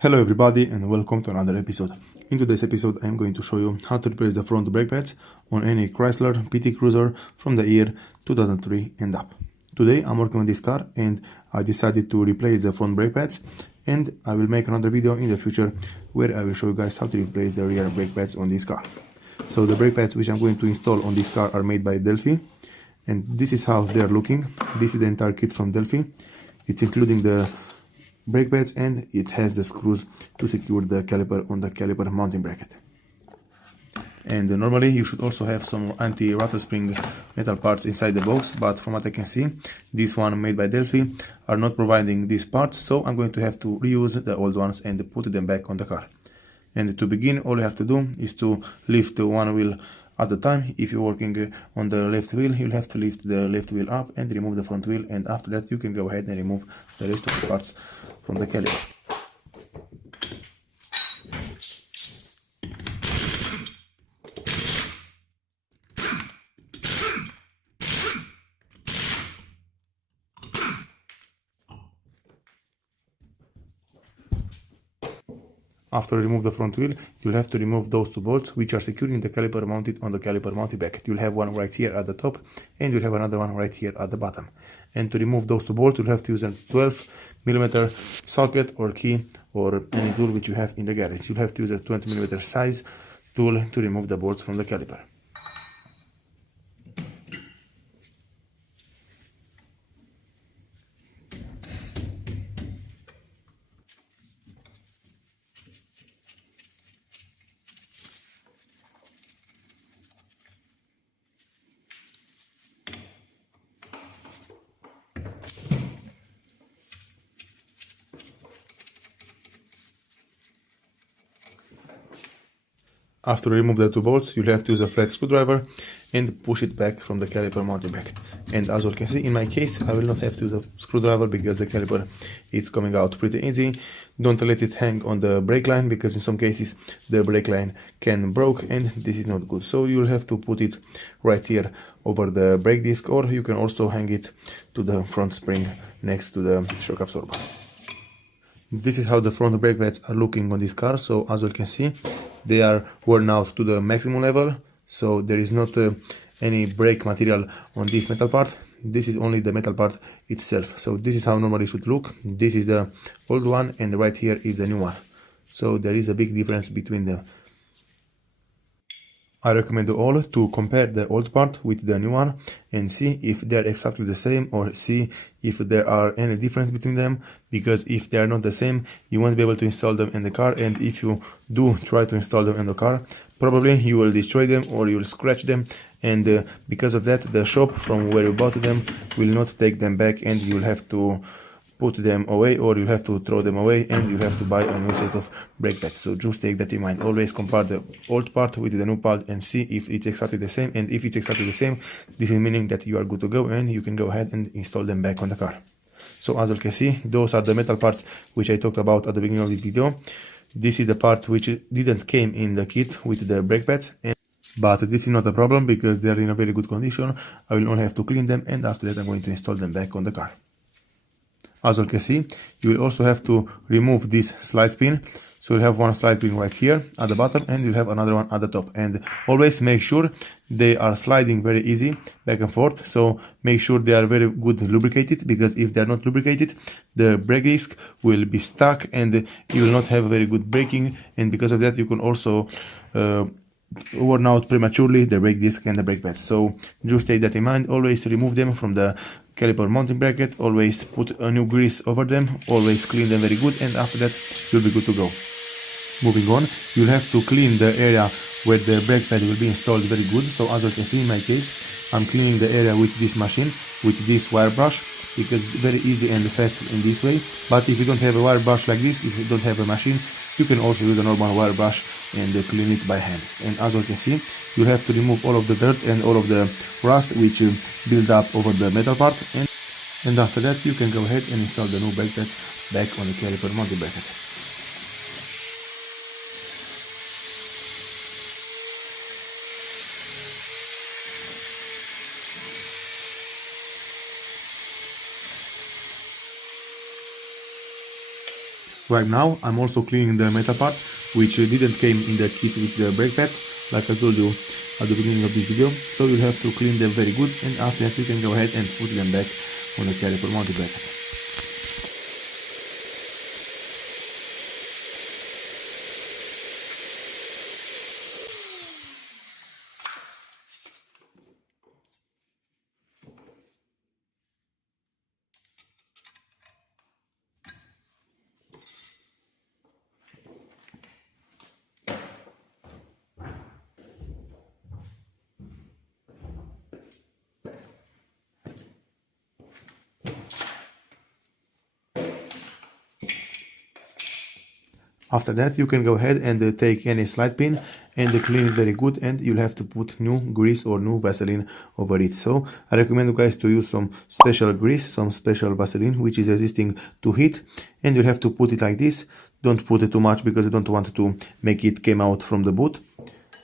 Hello everybody and welcome to another episode. In today's episode I am going to show you how to replace the front brake pads on any Chrysler PT Cruiser from the year 2003 and up. Today I'm working on this car and I decided to replace the front brake pads, and I will make another video in the future where I will show you guys how to replace the rear brake pads on this car. So the brake pads which I'm going to install on this car are made by Delphi, and this is how they are looking. This is the entire kit from Delphi. It's including the brake pads and it has the screws to secure the caliper on the caliper mounting bracket. And normally you should also have some anti-rattle spring metal parts inside the box, but from what I can see, this one made by Delphi are not providing these parts, so I'm going to have to reuse the old ones and put them back on the car. And to begin, all you have to do is to lift one wheel at a time. If you're working on the left wheel, you'll have to lift the left wheel up and remove the front wheel, and after that you can go ahead and remove the rest of the parts from the caliper. After you remove the front wheel, you'll have to remove those two bolts which are securing the caliper mounted on the caliper mounting bracket. You'll have one right here at the top and you'll have another one right here at the bottom. And to remove those two bolts, you'll have to use a 12mm socket or key or any tool which you have in the garage. You'll have to use a 20mm size tool to remove the bolts from the caliper. After you remove the two bolts, you'll have to use a flat screwdriver and push it back from the caliper mounting bracket. And as you can see, in my case, I will not have to use a screwdriver because the caliper is coming out pretty easy. Don't let it hang on the brake line, because in some cases the brake line can break and this is not good. So you'll have to put it right here over the brake disc, or you can also hang it to the front spring next to the shock absorber. This is how the front brake pads are looking on this car. So as you can see, they are worn out to the maximum level, so there is not any brake material on this metal part. This is only the metal part itself. So this is how normally it should look. This is the old one and right here is the new one. So there is a big difference between them. I recommend you all to compare the old part with the new one and see if they are exactly the same, or see if there are any difference between them, because if they are not the same, you won't be able to install them in the car, and if you do try to install them in the car, probably you will destroy them or you will scratch them, and because of that the shop from where you bought them will not take them back, and you'll have to put them away, or you have to throw them away, and you have to buy a new set of brake pads. So just take that in mind. Always compare the old part with the new part and see if it's exactly the same, and if it's exactly the same, this is meaning that you are good to go and you can go ahead and install them back on the car. So as you can see, those are the metal parts which I talked about at the beginning of this video. This is the part which didn't came in the kit with the brake pads, but this is not a problem because they are in a very good condition. I will only have to clean them, and after that I'm going to install them back on the car. As you can see, you will also have to remove this slide pin. So you'll have one slide pin right here at the bottom, and you'll have another one at the top. And always make sure they are sliding very easy back and forth. So make sure they are very good lubricated, because if they are not lubricated, the brake disc will be stuck and you will not have very good braking. And because of that, you can also worn out prematurely the brake disc and the brake pads. So just take that in mind. Always remove them from the caliper mounting bracket, always put a new grease over them, always clean them very good, and after that you'll be good to go. Moving on, you'll have to clean the area where the brake pad will be installed very good. So as you can see, in my case, I'm cleaning the area with this machine, with this wire brush, because it's very easy and fast in this way. But if you don't have a wire brush like this, if you don't have a machine, you can also use a normal wire brush and clean it by hand. And as you can see, you have to remove all of the dirt and all of the rust which build up over the metal part, and after that you can go ahead and install the new brake pads back on the caliper mounting bracket. Right now I'm also cleaning the metal part which didn't came in the kit with the brake pads, like I told you at the beginning of this video. So you have to clean them very good, and after that you can go ahead and put them back on the caliper mounting bracket. After that you can go ahead and take any slide pin and clean it very good, and you'll have to put new grease or new Vaseline over it. So I recommend you guys to use some special grease, some special Vaseline which is resisting to heat, and you'll have to put it like this. Don't put it too much because you don't want to make it come out from the boot.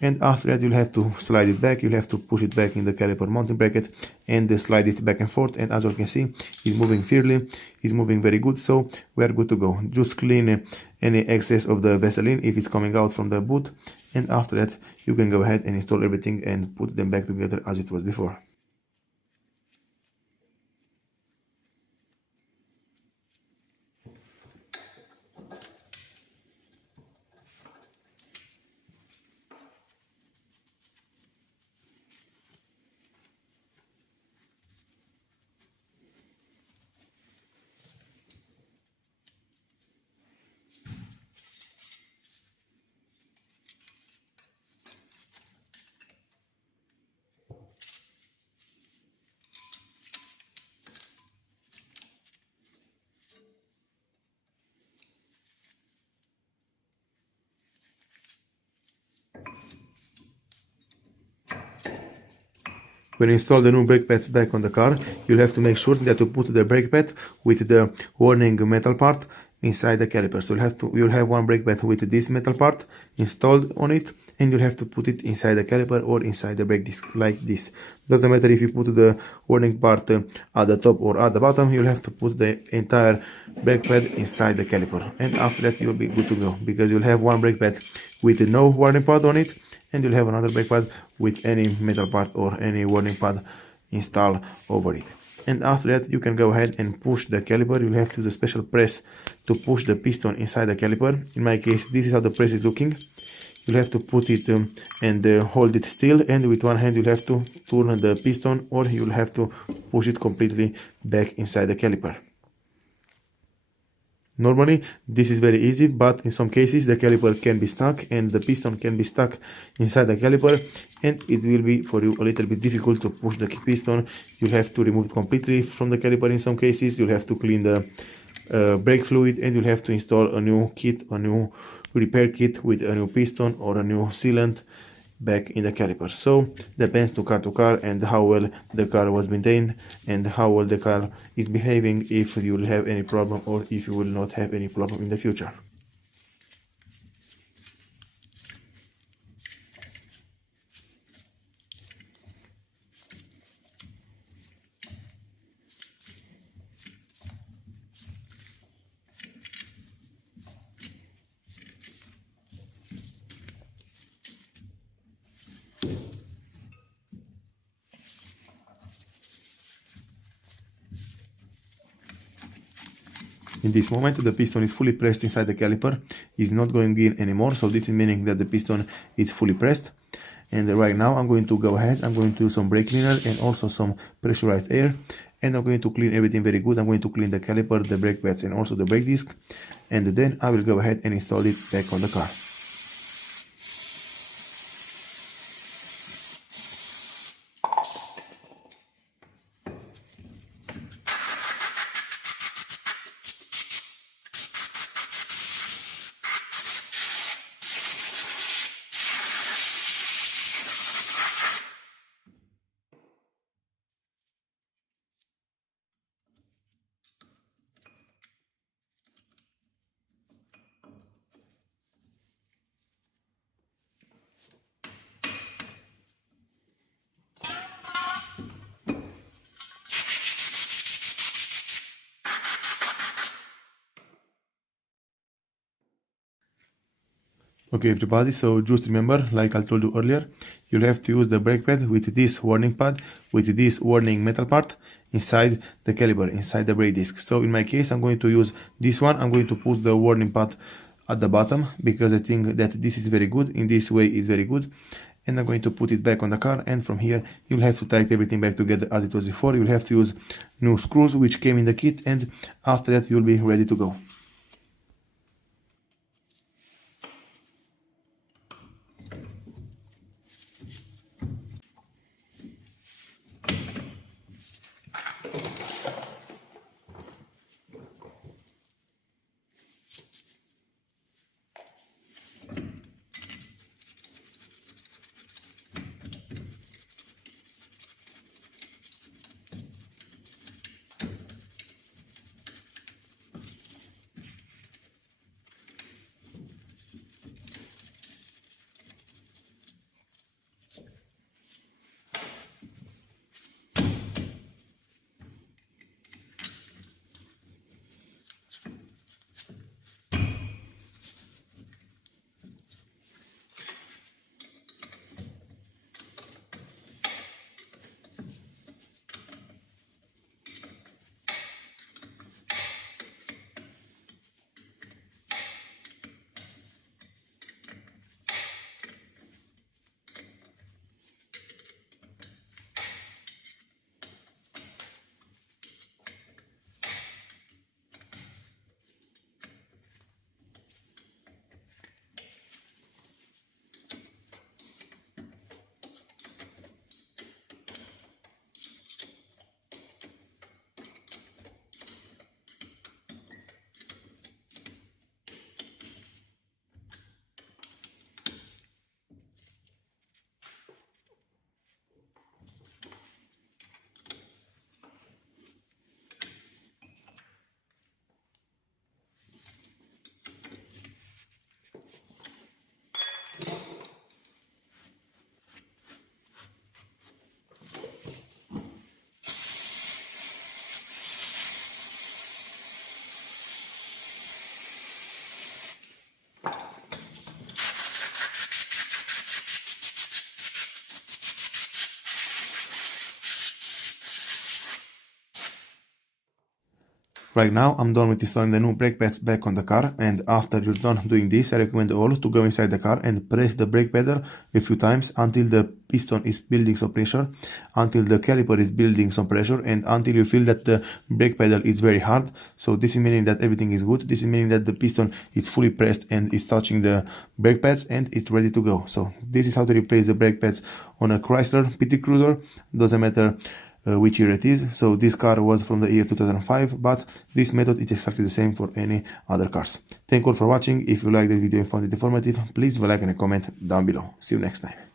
And after that you'll have to slide it back, you'll have to push it back in the caliper mounting bracket and slide it back and forth, and as you can see it's moving freely, it's moving very good, so we are good to go. Just clean any excess of the Vaseline if it's coming out from the boot, and after that you can go ahead and install everything and put them back together as it was before. When you install the new brake pads back on the car, you'll have to make sure that you put the brake pad with the warning metal part inside the caliper. So you'll have one brake pad with this metal part installed on it, and you'll have to put it inside the caliper or inside the brake disc like this. Doesn't matter if you put the warning part at the top or at the bottom, you'll have to put the entire brake pad inside the caliper, and after that you'll be good to go, because you'll have one brake pad with no warning part on it, and you'll have another brake pad with any metal part or any warning pad installed over it. And after that you can go ahead and push the caliper. You'll have to use a special press to push the piston inside the caliper. In my case this is how the press is looking. You'll have to put it and hold it still, and with one hand you'll have to turn the piston, or you'll have to push it completely back inside the caliper. Normally this is very easy, but in some cases the caliper can be stuck and the piston can be stuck inside the caliper, and it will be for you a little bit difficult to push the piston. You'll have to remove it completely from the caliper. In some cases you'll have to clean the brake fluid, and you'll have to install a new kit, a new repair kit with a new piston or a new sealant back in the caliper. So depends to car and how well the car was maintained and how well the car is behaving, if you will have any problem or if you will not have any problem in the future. In this moment the piston is fully pressed inside the caliper, is not going in anymore, so this is meaning that the piston is fully pressed. And right now I'm going to go ahead, I'm going to use some brake cleaner and also some pressurized air, and I'm going to clean everything very good. I'm going to clean the caliper, the brake pads and also the brake disc, and then I will go ahead and install it back on the car. Okay everybody, so just remember, like I told you earlier, you'll have to use the brake pad with this warning pad, with this warning metal part inside the caliper, inside the brake disc. So in my case, I'm going to use this one. I'm going to put the warning pad at the bottom because I think that this is very good. In this way it's very good. And I'm going to put it back on the car, and from here you'll have to tighten everything back together as it was before. You'll have to use new screws which came in the kit, and after that you'll be ready to go. Right now, I'm done with installing the new brake pads back on the car, and after you're done doing this, I recommend all to go inside the car and press the brake pedal a few times until the piston is building some pressure, until the caliper is building some pressure, and until you feel that the brake pedal is very hard. So this is meaning that everything is good. This is meaning that the piston is fully pressed and is touching the brake pads and it's ready to go. So this is how to replace the brake pads on a Chrysler PT Cruiser. Doesn't matter which year it is. So this car was from the year 2005, but this method is exactly the same for any other cars. Thank you all for watching. If you like this video and found it informative, please leave a like and a comment down below. See you next time.